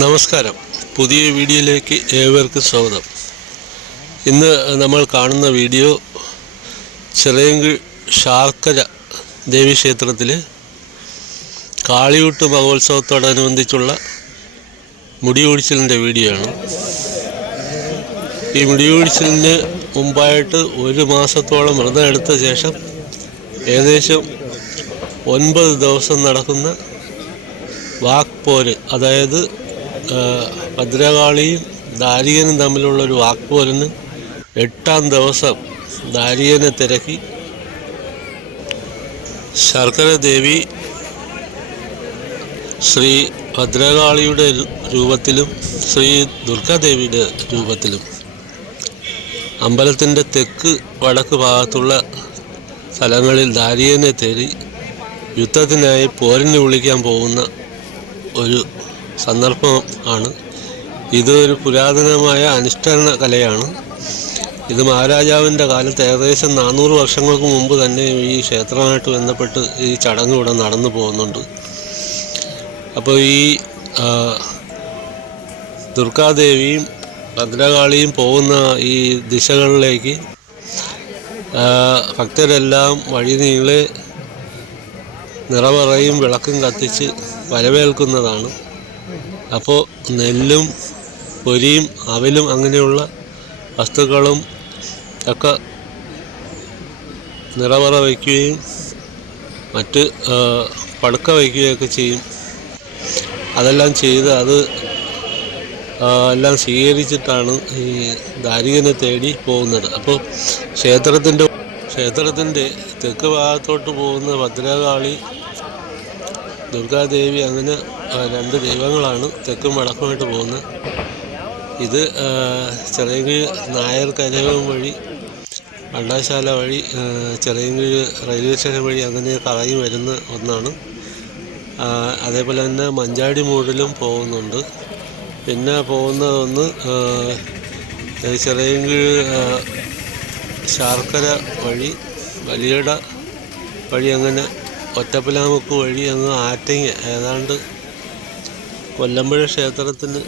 നമസ്കാരം. പുതിയ വീഡിയോയിലേക്ക് ഏവർക്കും സ്വാഗതം. ഇന്ന് നമ്മൾ കാണുന്ന വീഡിയോ ചിറയൻകീഴ് ശാർക്കര ദേവീക്ഷേത്രത്തിൽ കാളിയൂട്ട് മഹോത്സവത്തോടനുബന്ധിച്ചുള്ള മുടിയൊഴിച്ചിലിൻ്റെ വീഡിയോ ആണ്. ഈ മുടിയൊഴിച്ചിലിന് മുമ്പായിട്ട് 1 മാസത്തോളം വ്രതം എടുത്ത ശേഷം ഏകദേശം 9 ദിവസം നടക്കുന്ന വാക്പോര്, അതായത് ഭദ്രകാളിയും ദാരികനും തമ്മിലുള്ളൊരു വാക്പോരിന് 8ാം ദിവസം ദാരികനെ തിരക്കി ശർക്കര ദേവി ശ്രീ ഭദ്രകാളിയുടെ രൂപത്തിലും ശ്രീ ദുർഗാദേവിയുടെ രൂപത്തിലും അമ്പലത്തിൻ്റെ തെക്ക് വടക്ക് ഭാഗത്തുള്ള സ്ഥലങ്ങളിൽ ദാരികനെ തേടി യുദ്ധത്തിനായി പോരിന് വിളിക്കാൻ പോകുന്ന ഒരു സന്ദർഭം ആണ്. ഇതൊരു പുരാതനമായ അനുഷ്ഠാന കലയാണ്. ഇത് മഹാരാജാവിൻ്റെ കാലത്ത് ഏകദേശം 400 വർഷങ്ങൾക്ക് മുമ്പ് തന്നെ ഈ ക്ഷേത്രമായിട്ട് ബന്ധപ്പെട്ട് ഈ ചടങ്ങ് ഇവിടെ നടന്നു പോകുന്നുണ്ട്. അപ്പോൾ ഈ ദുർഗാദേവിയും ഭദ്രകാളിയും പോകുന്ന ഈ ദിശകളിലേക്ക് ഭക്തരെല്ലാം വഴി നീളെ നിറവറയും വിളക്കും കത്തിച്ച് വരവേൽക്കുന്നതാണ്. അപ്പോൾ നെല്ലും പൊരിയും അവലും അങ്ങനെയുള്ള വസ്തുക്കളും ഒക്കെ നിറവറ വയ്ക്കുകയും മറ്റ് പടുക്ക വയ്ക്കുകയൊക്കെ ചെയ്യും. അതെല്ലാം ചെയ്ത് അത് എല്ലാം സ്വീകരിച്ചിട്ടാണ് ഈ ദാരികനെ തേടി പോകുന്നത്. അപ്പോൾ ക്ഷേത്രത്തിൻ്റെ തെക്ക് ഭാഗത്തോട്ട് പോകുന്ന ഭദ്രകാളി, ദുർഗാദേവി, അങ്ങനെ 2 ദൈവങ്ങളാണ് തെക്കും വടക്കുമായിട്ട് പോകുന്നത്. ഇത് ചിറയൻകീഴ് നായർ കരകം വഴി, പണ്ടാശാല വഴി, ചിറയൻകീഴ് റെയിൽവേ സ്റ്റേഷൻ വഴി അങ്ങനെ കറങ്ങി വരുന്ന ഒന്നാണ്. അതേപോലെ തന്നെ മഞ്ചാടി മൂടിലും പോകുന്നുണ്ട്. പിന്നെ പോകുന്നതൊന്ന് ചിറയൻകീഴ് ശാർക്കര വഴി, വലിയട വഴി, അങ്ങനെ ഒറ്റപ്പലാമുക്ക് വഴി അങ്ങ് ആറ്റിങ്ങ, ഏതാണ്ട് കൊല്ലമ്പുഴ ക്ഷേത്രത്തിന്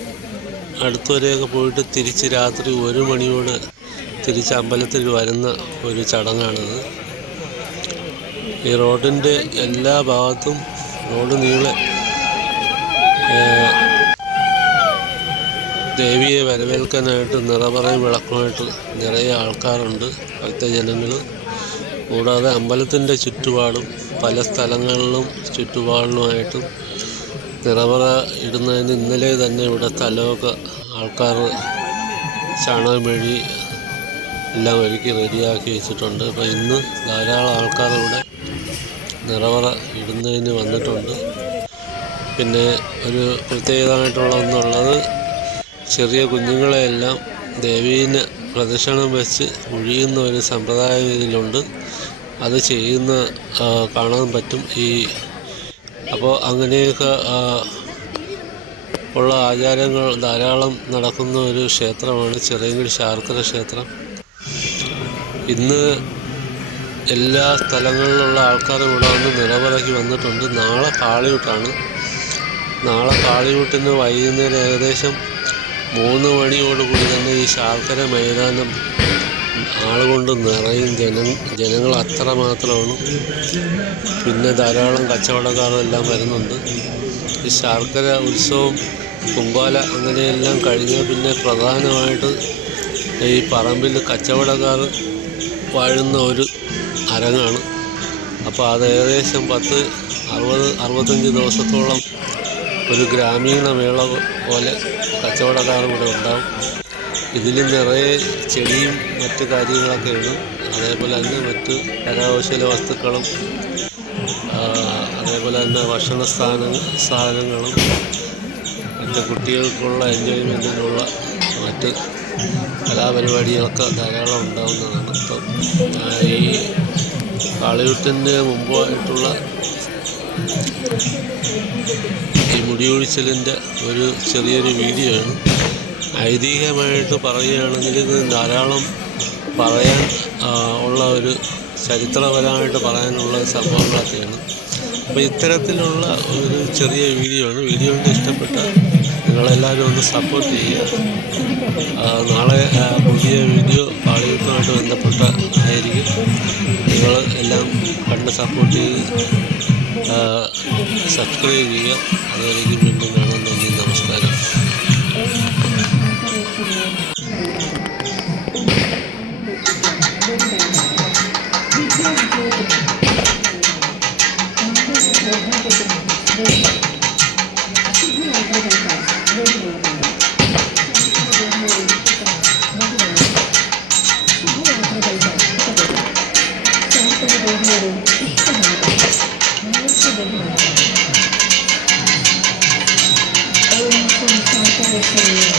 അടുത്തുവരെയൊക്കെ പോയിട്ട് തിരിച്ച് രാത്രി 1 മണിയോട് തിരിച്ച് അമ്പലത്തിൽ വരുന്ന ഒരു ചടങ്ങാണിത്. ഈ റോഡിൻ്റെ എല്ലാ ഭാഗത്തും റോഡ് നീളെ ദേവിയെ വരവേൽക്കാനായിട്ട് നിറപറയും വിളക്കുമായിട്ട് നിറയെ ആൾക്കാരുണ്ട്, ഭക്തജനങ്ങൾ. കൂടാതെ അമ്പലത്തിൻ്റെ ചുറ്റുപാടും പല സ്ഥലങ്ങളിലും ചുറ്റുപാടിലുമായിട്ടും നിറവറ ഇടുന്നതിന് ഇന്നലെ തന്നെ ഇവിടെ സ്ഥലമൊക്കെ ആൾക്കാർ ചാണകം മെഴി എല്ലാം ഒരുക്കി റെഡിയാക്കി വെച്ചിട്ടുണ്ട്. അപ്പോൾ ഇന്ന് ധാരാളം ആൾക്കാർ ഇവിടെ നിറവറ ഇടുന്നതിന് വന്നിട്ടുണ്ട്. പിന്നെ ഒരു പ്രത്യേകമായിട്ടുള്ള ഒന്നുള്ളത്, ചെറിയ കുഞ്ഞുങ്ങളെയെല്ലാം ദേവീനെ പ്രദക്ഷിണം വെച്ച് ഒഴിയുന്ന ഒരു സമ്പ്രദായം ഇതിലുണ്ട്. അത് ചെയ്യുന്ന കാണാൻ പറ്റും. അപ്പോൾ അങ്ങനെയൊക്കെ ഉള്ള ആചാരങ്ങൾ ധാരാളം നടക്കുന്ന ഒരു ക്ഷേത്രമാണ് ചിറയൻകീഴ് ശാർക്കര ക്ഷേത്രം. ഇന്ന് എല്ലാ സ്ഥലങ്ങളിലുള്ള ആൾക്കാരും ഇവിടെ വന്ന് നിറവറയ്ക്ക് വന്നിട്ടുണ്ട്. നാളെ കാളിയൂട്ടാണ്. നാളെ കാളിയൂട്ടിന് വൈകുന്നേരം ഏകദേശം 3 മണിയോടുകൂടി തന്നെ ഈ ശാർക്കര മൈതാനം ആളുകൊണ്ട് നിറയും. ജനങ്ങൾ അത്രമാത്രമാണ്. പിന്നെ ധാരാളം കച്ചവടക്കാരെല്ലാം വരുന്നുണ്ട്. ഈ ശാർക്കര ഉത്സവം, പൊങ്കാല അങ്ങനെയെല്ലാം കഴിഞ്ഞാൽ പിന്നെ പ്രധാനമായിട്ട് ഈ പറമ്പിൽ കച്ചവടക്കാർ വാഴുന്ന ഒരു അരങ്ങാണ്. അപ്പോൾ അത് ഏകദേശം 60-65 ദിവസത്തോളം ഒരു ഗ്രാമീണ മേള പോലെ കച്ചവടക്കാർ ഇവിടെ ഉണ്ടാവും. ഇതിൽ നിറയെ ചെടിയും മറ്റു കാര്യങ്ങളൊക്കെയാണ്. അതേപോലെ തന്നെ മറ്റ് കരകൗശല വസ്തുക്കളും, അതേപോലെ തന്നെ ഭക്ഷണ സാധനങ്ങളും മറ്റ് കുട്ടികൾക്കുള്ള എൻജോയ്മെൻറ്റിനുള്ള മറ്റ് കലാപരിപാടികളൊക്കെ ധാരാളം ഉണ്ടാകുന്നതാണ്. ഇപ്പം ഈ കാളിയൂട്ടിന് മുമ്പായിട്ടുള്ള ഈ മുടിയൊഴിച്ചിലിൻ്റെ ഒരു ചെറിയൊരു വീഡിയോ ആണ്. ഐതിഹ്യമായിട്ട് പറയുകയാണെങ്കിൽ ഇത് ധാരാളം പറയാൻ ഉള്ള ഒരു ചരിത്രപരമായിട്ട് പറയാനുള്ള സംഭവങ്ങളൊക്കെയാണ്. അപ്പോൾ ഇത്തരത്തിലുള്ള ഒരു ചെറിയ വീഡിയോ ആണ്. വീഡിയോ കൊണ്ട് ഇഷ്ടപ്പെട്ട നിങ്ങളെല്ലാവരും ഒന്ന് സപ്പോർട്ട് ചെയ്യുക. നാളെ പുതിയ വീഡിയോ പാളിയുമായിട്ട് ബന്ധപ്പെട്ട ആയിരിക്കും. നിങ്ങൾ എല്ലാം കണ്ട് സപ്പോർട്ട് ചെയ്ത് സബ്സ്ക്രൈബ് ചെയ്യുക. അതുവരെയും വീണ്ടും കാണാൻ. നന്ദി, നമസ്കാരം. Thank you.